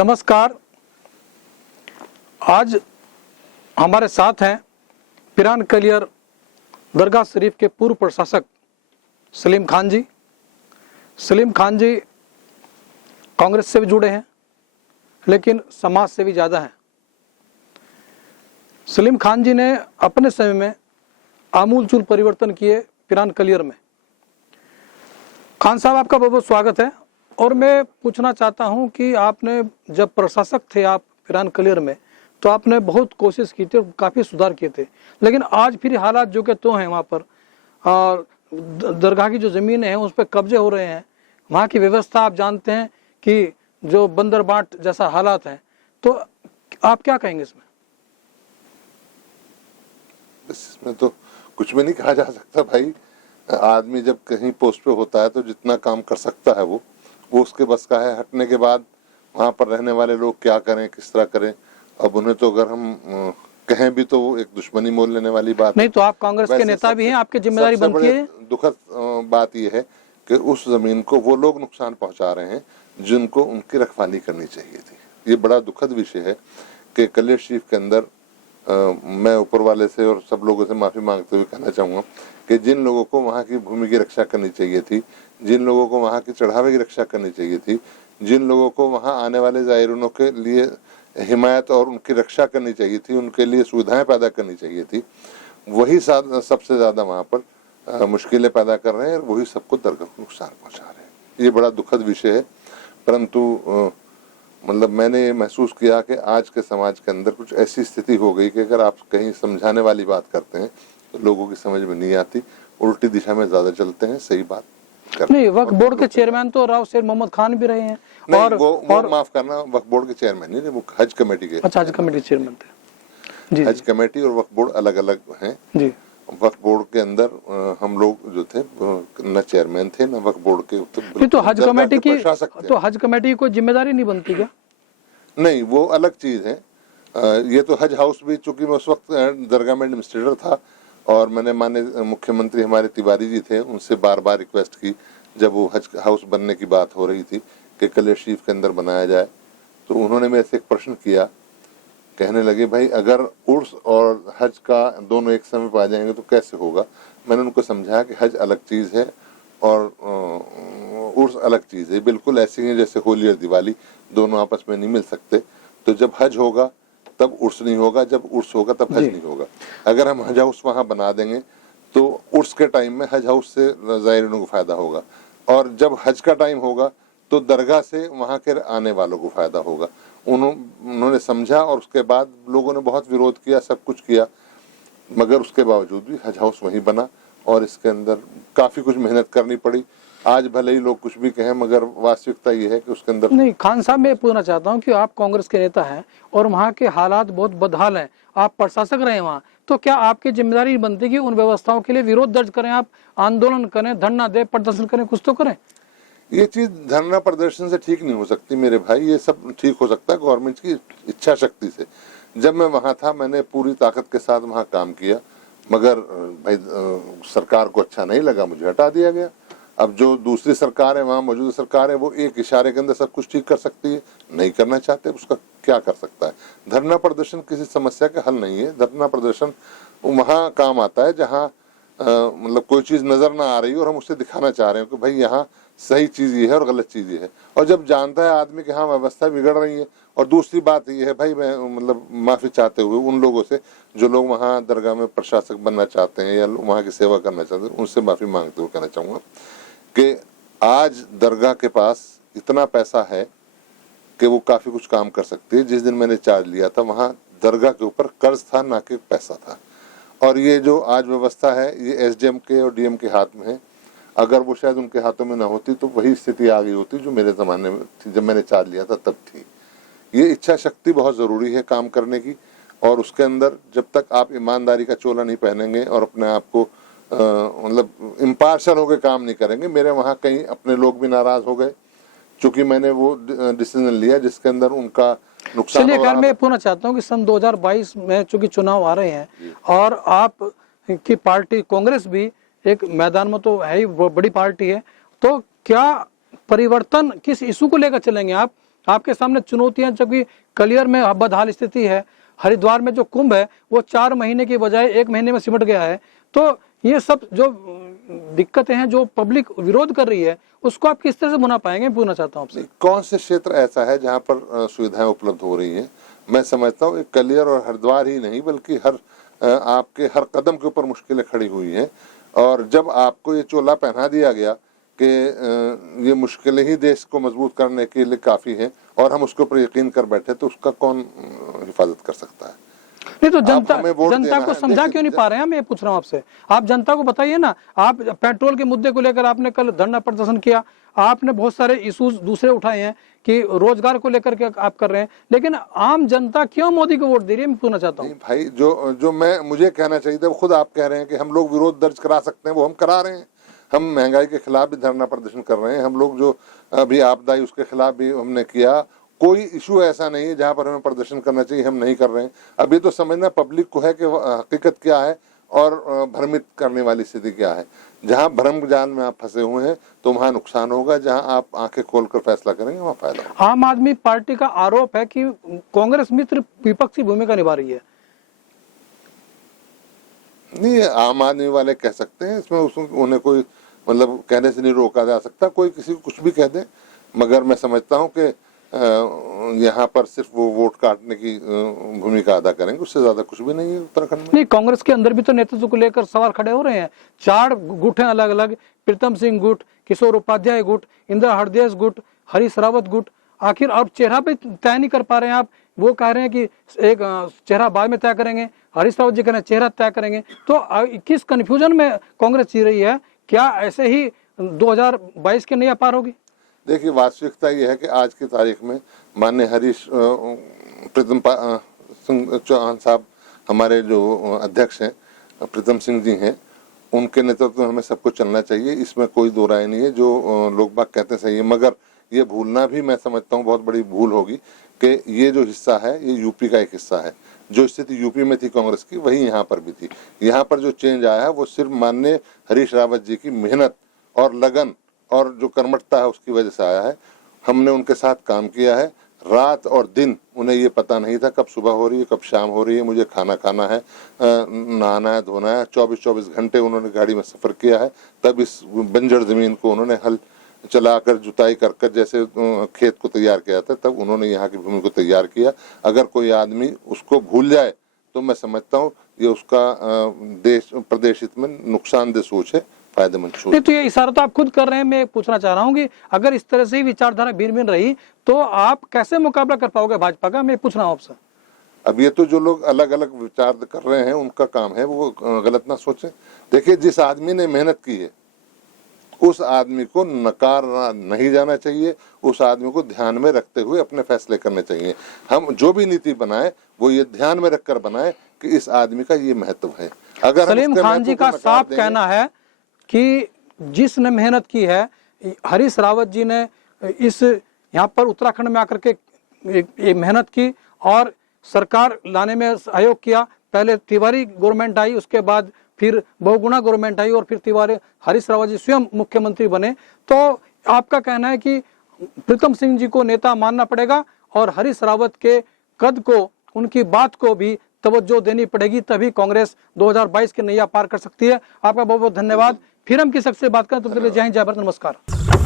नमस्कार। आज हमारे साथ हैं पिरान कलियर दरगाह शरीफ के पूर्व प्रशासक सलीम खान जी। सलीम खान जी कांग्रेस से भी जुड़े हैं, लेकिन समाज से भी ज़्यादा हैं। सलीम खान जी ने अपने समय में आमूलचूल परिवर्तन किए पिरान कलियर में। खान साहब, आपका बहुत बहुत स्वागत है। और मैं पूछना चाहता हूं कि आपने जब प्रशासक थे आप पिरान कलियर में, तो आपने बहुत कोशिश की थी और काफ़ी सुधार किए थे, लेकिन आज फिर हालात जो के तो हैं वहाँ पर दरगाह की जो ज़मीनें हैं उस पर कब्जे हो रहे हैं। वहाँ की व्यवस्था आप जानते हैं कि जो बंदर बाट जैसा हालात हैं, तो आप क्या कहेंगे इसमें? इसमें तो कुछ भी नहीं कहा जा सकता भाई। आदमी जब कहीं पोस्ट पे होता है तो जितना काम कर सकता है वो उसके बस का है। हटने के बाद वहाँ पर रहने वाले लोग क्या करें, किस तरह करें, अब उन्हें तो अगर हम कहें भी तो वो एक दुश्मनी मोल लेने वाली बात नहीं। तो आप कांग्रेस के नेता भी हैं, आपकी जिम्मेदारी बनती है। दुखद बात यह है कि उस जमीन को वो लोग नुकसान पहुंचा रहे हैं जिनको उनकी रखवाली करनी चाहिए थी। ये बड़ा दुखद विषय है कि कलियर शरीफ के अंदर मैं ऊपर वाले से और सब लोगों से माफी मांगते हुए कहना चाहूँगा कि जिन लोगों को वहाँ की भूमि की रक्षा करनी चाहिए थी, जिन लोगों को वहाँ की चढ़ावे की रक्षा करनी चाहिए थी, जिन लोगों को वहाँ आने वाले ज़ायरीनों के लिए हिमायत और उनकी रक्षा करनी चाहिए थी, उनके लिए सुविधाएं पैदा करनी चाहिए थी, वही सबसे ज़्यादा वहाँ पर मुश्किलें पैदा कर रहे हैं और वही सबको दरगाह को नुकसान पहुँचा रहे हैं। ये बड़ा दुखद विषय है। परंतु मतलब मैंने महसूस किया कि आज के समाज के अंदर कुछ ऐसी स्थिति हो गई कि अगर आप कहीं समझाने वाली बात करते हैं तो लोगों की समझ में नहीं आती, उल्टी दिशा में ज्यादा चलते हैं। सही बात नहीं, वक्फ बोर्ड के चेयरमैन तो राव शेर मोहम्मद खान भी रहे हैं। नहीं, वो माफ करना, वक्फ बोर्ड के चेयरमैन नहीं, वो हज कमेटी के। अच्छा, हज कमेटी चेयरमैन थे जी। हज कमेटी और वक्फ बोर्ड अलग अलग हैं जी। वक्फ बोर्ड के अंदर हम लोग जो थे न चेयरमैन थे न वक्फ बोर्ड के। तो हज कमेटी की हज कमेटी की कोई जिम्मेदारी नहीं बनती क्या? नहीं, वो अलग चीज है। ये तो हज हाउस भी, चूंकि मैं उस वक्त दरगाह में एडमिनिस्ट्रेटर था और मैंने माननीय मुख्यमंत्री हमारे तिवारी जी थे, उनसे बार बार रिक्वेस्ट की जब वो हज हाउस बनने की बात हो रही थी कि कलियर शरीफ के अंदर बनाया जाए, तो उन्होंने मेरे से एक प्रश्न किया। कहने लगे भाई अगर उर्स और हज का दोनों एक समय पर आ जाएंगे तो कैसे होगा। मैंने उनको समझाया कि हज अलग चीज़ है और उर्स अलग चीज़ है, बिल्कुल ऐसी है जैसे होली और दिवाली, दोनों आपस में नहीं मिल सकते। तो जब हज होगा तब उर्स नहीं होगा, जब उर्स होगा तब हज नहीं होगा। अगर हम हज हाउस वहाँ बना देंगे तो उर्स के टाइम में हज हाउस से ज़ायरीनों को फ़ायदा होगा, और जब हज का टाइम होगा तो दरगाह से वहाँ के आने वालों को फ़ायदा होगा। उन्होंने समझा और उसके बाद लोगों ने बहुत विरोध किया, सब कुछ किया, मगर उसके बावजूद भी हज हाउस वहीं बना और इसके अंदर काफ़ी कुछ मेहनत करनी पड़ी। आज भले ही लोग कुछ भी कहें मगर वास्तविकता ये है कि उसके अंदर नहीं। खान साहब, मैं पूछना चाहता हूं कि आप कांग्रेस के नेता हैं और वहां के हालात बहुत बदहाल हैं, आप प्रशासक रहे हैं वहां, तो क्या आपकी जिम्मेदारी बनती है कि उन व्यवस्थाओं के लिए विरोध दर्ज करें, आप आंदोलन करें, धरना दें, प्रदर्शन करें, कुछ तो करें? ये चीज धरना प्रदर्शन से ठीक नहीं हो सकती मेरे भाई। ये सब ठीक हो सकता है गवर्नमेंट की इच्छा शक्ति से। जब मैं वहाँ था मैंने पूरी ताकत के साथ वहाँ काम किया, मगर भाई सरकार को अच्छा नहीं लगा, मुझे हटा दिया गया। अब जो दूसरी सरकार है, वहाँ मौजूदा सरकार है, वो एक इशारे के अंदर सब कुछ ठीक कर सकती है, नहीं करना चाहते उसका क्या कर सकता है। धरना प्रदर्शन किसी समस्या का हल नहीं है। धरना प्रदर्शन वहाँ काम आता है जहाँ मतलब कोई चीज़ नज़र ना आ रही हो और हम उससे दिखाना चाह रहे हो कि भाई यहाँ सही चीज़ ये है और गलत चीज़ ये है। और जब जानता है आदमी कि हाँ व्यवस्था बिगड़ रही है। और दूसरी बात ये है भाई, मैं मतलब माफ़ी चाहते हुए उन लोगों से जो लोग वहाँ दरगाह में प्रशासक बनना चाहते हैं या वहाँ की सेवा करना चाहते हैं, उनसे माफ़ी मांगते हुए कहना चाहूँगा कि आज दरगाह के पास इतना पैसा है कि वो काफ़ी कुछ काम कर सकती है। जिस दिन मैंने चार्ज लिया था वहाँ दरगाह के ऊपर कर्ज था, ना कि पैसा था। और ये जो आज व्यवस्था है ये एसडीएम के और डीएम के हाथ में है। अगर वो शायद उनके हाथों में ना होती तो वही स्थिति आ गई होती जो मेरे ज़माने में थी, जब मैंने चार्ज लिया था तब थी। ये इच्छा शक्ति बहुत ज़रूरी है काम करने की, और उसके अंदर जब तक आप ईमानदारी का चोला नहीं पहनेंगे और अपने आप को मतलब इम्पार्शल होकर काम नहीं करेंगे। मेरे वहाँ कई अपने लोग भी नाराज़ हो गए चूँकि मैंने वो डिसीजन लिया जिसके अंदर उनका नुकसान। चलिए खैर, मैं पूछना चाहता हूँ कि सन 2022 में चूंकि चुनाव आ रहे हैं और आप की पार्टी कांग्रेस भी एक मैदान में तो है ही, बड़ी पार्टी है, तो क्या परिवर्तन किस इशू को लेकर चलेंगे आप? आपके सामने चुनौतियां, जबकि कलियर में बदहाल स्थिति है। हरिद्वार में जो कुंभ है वो 4 महीने की बजाय 1 महीने में सिमट गया है। तो ये सब जो दिक्कतें हैं, जो पब्लिक विरोध कर रही है, उसको आप किस तरह से बना पाएंगे, पूछना चाहता हूँ आपसे। कौन से क्षेत्र ऐसा है जहाँ पर सुविधाएं उपलब्ध हो रही हैं? मैं समझता हूँ कलियर और हरिद्वार ही नहीं बल्कि आपके हर कदम के ऊपर मुश्किलें खड़ी हुई हैं। और जब आपको ये चोला पहना दिया गया कि ये मुश्किलें ही देश को मजबूत करने के लिए काफी हैं और हम उसके ऊपर यकीन कर बैठे, तो उसका कौन हिफाजत कर सकता है? नहीं तो जनता को समझा क्यों नहीं पा रहे हैं? मैं ये पूछ रहा हूँ आपसे। आप जनता को बताइए ना। आप पेट्रोल के मुद्दे को लेकर आपने कल धरना प्रदर्शन किया, आपने बहुत सारे इश्यूज दूसरे उठाए हैं कि रोजगार को लेकर के आप कर रहे हैं, लेकिन आम जनता क्यों मोदी को वोट दे रही है? मैं पूछना चाहता हूँ। भाई, जो मुझे कहना चाहिए था, खुद आप कह रहे हैं कि हम लोग विरोध दर्ज करा सकते हैं, वो हम करा रहे हैं। हम महंगाई के खिलाफ भी धरना प्रदर्शन कर रहे हैं। हम लोग जो अभी आपदा आई उसके खिलाफ भी हमने किया। कोई इशू ऐसा नहीं है जहां पर हमें प्रदर्शन करना चाहिए हम नहीं कर रहे हैं। अब ये तो समझना पब्लिक को है कि हकीकत क्या है और भ्रमित करने वाली स्थिति क्या है। जहां भ्रम जाल में आप फंसे हुए हैं तो वहां नुकसान होगा, जहां आप आंखें खोलकर फैसला करेंगे वहां फायदा होगा। आम आदमी पार्टी का आरोप है कि कांग्रेस मित्र विपक्षी भूमिका निभा रही है। नहीं, आम आदमी वाले कह सकते हैं, इसमें उन्हें कोई मतलब कहने से नहीं रोका जा सकता। कोई किसी को कुछ भी कह दे, मगर मैं समझता हूं कि यहाँ पर सिर्फ वो वोट काटने की भूमिका अदा करेंगे, उससे ज्यादा कुछ भी नहीं है उत्तराखंड में। नहीं, कांग्रेस के अंदर भी तो नेतृत्व को लेकर सवाल खड़े हो रहे हैं। 4 गुट हैं अलग अलग, प्रीतम सिंह गुट, किशोर उपाध्याय गुट, इंदिरा हृदय गुट, हरीश रावत गुट। आखिर आप चेहरा पे तय नहीं कर पा रहे हैं। आप वो कह रहे हैं कि एक चेहरा बाद में तय करेंगे, हरीश रावत जी कह रहे हैं चेहरा तय करेंगे। तो किस कंफ्यूजन में कांग्रेस जी रही है? क्या ऐसे ही 2022 के नैया पार होगी? देखिए, वास्तविकता यह है कि आज की तारीख में माननीय प्रीतम सिंह चौहान साहब, हमारे जो अध्यक्ष हैं, प्रीतम सिंह जी हैं, उनके नेतृत्व में हमें सबको चलना चाहिए। इसमें कोई दो राय नहीं है। जो लोग बाग कहते हैं सही है, मगर ये भूलना भी मैं समझता हूँ बहुत बड़ी भूल होगी कि ये जो हिस्सा है ये यूपी का एक हिस्सा है। जो स्थिति यूपी में थी कांग्रेस की, वही यहाँ पर भी थी। यहाँ पर जो चेंज आया है वो सिर्फ माननीय हरीश रावत जी की मेहनत और लगन और जो कर्मठता है उसकी वजह से आया है। हमने उनके साथ काम किया है, रात और दिन। उन्हें ये पता नहीं था कब सुबह हो रही है, कब शाम हो रही है, मुझे खाना खाना है, नहाना है, धोना है। 24-24 घंटे उन्होंने गाड़ी में सफर किया है। तब इस बंजर जमीन को उन्होंने हल चलाकर, जुताई कर जैसे खेत को तैयार किया था, तब उन्होंने यहाँ की भूमि को तैयार किया। अगर कोई आदमी उसको भूल जाए तो मैं समझता हूँ ये उसका प्रदेश हित में नुकसानदेह सोच है, फायदेमंद सोच। नहीं तो ये इशारा तो आप खुद कर रहे हैं। मैं पूछना चाह रहा हूँ कि अगर इस तरह से ही विचारधारा भिन्न भिन्न रही तो आप कैसे मुकाबला कर पाओगे भाजपा का? मैं पूछ रहा हूँ आपसे। अब ये तो जो लोग अलग अलग विचार कर रहे हैं उनका काम है, वो गलत ना सोचें। देखिए, जिस आदमी ने मेहनत की है उस आदमी को नकारना नहीं जाना चाहिए। उस आदमी को ध्यान में रखते हुए अपने फैसले करने चाहिए। हम जो भी नीति बनाए वो ये ध्यान में रखकर बनाए कि इस आदमी का ये महत्व है। अगर सलीम खान जी का साफ कहना है कि जिसने मेहनत की है, हरीश रावत जी ने इस यहाँ पर उत्तराखंड में आकर के मेहनत की और सरकार लाने में सहयोग किया। पहले तिवारी गवर्नमेंट आई, उसके बाद फिर बहुगुणा गवर्नमेंट आई और फिर तिवारी हरीश रावत जी स्वयं मुख्यमंत्री बने। तो आपका कहना है कि प्रीतम सिंह जी को नेता मानना पड़ेगा और हरीश रावत के कद को, उनकी बात को भी तवज्जो देनी पड़ेगी, तभी कांग्रेस 2022 के नैया पार कर सकती है। आपका बहुत बहुत धन्यवाद। फिर हम किसी से बात करें तो जय हिंद, जय भारत, नमस्कार।